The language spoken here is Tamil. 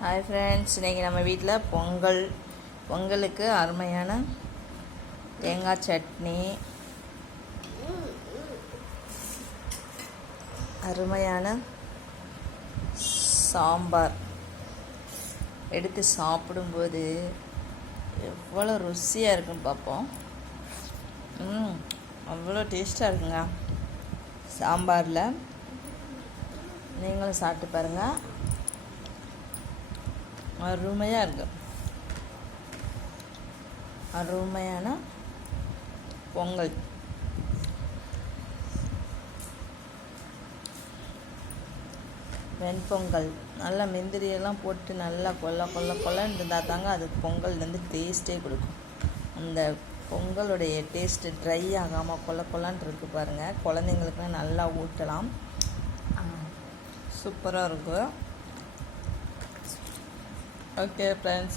ஹாய் ஃப்ரெண்ட்ஸ், இன்றைக்கி நம்ம வீட்டில் பொங்கலுக்கு அருமையான தேங்காய் சட்னி, அருமையான சாம்பார் எடுத்து சாப்பிடும்போது எவ்வளோ ருசியாக இருக்குன்னு பார்ப்போம். அவ்வளோ டேஸ்ட்டாக இருக்குங்க. சாம்பாரில் நீங்களும் சாப்பிட்டு பாருங்கள், அருமையாக இருக்கு. அருமையான பொங்கல். வெண்பொங்கல் நல்லா முந்திரியெல்லாம் போட்டு நல்லா கொல்லன்னு இருந்தால் தாங்க அது பொங்கல் டேஸ்ட்டே கொடுக்கும். அந்த பொங்கலுடைய டேஸ்ட்டு ட்ரை ஆகாமல் கொல்லன்னு இருக்குது பாருங்கள். குழந்தைங்களுக்குலாம் நல்லா ஊட்டலாம். சூப்பராக இருக்கும். Okay friends.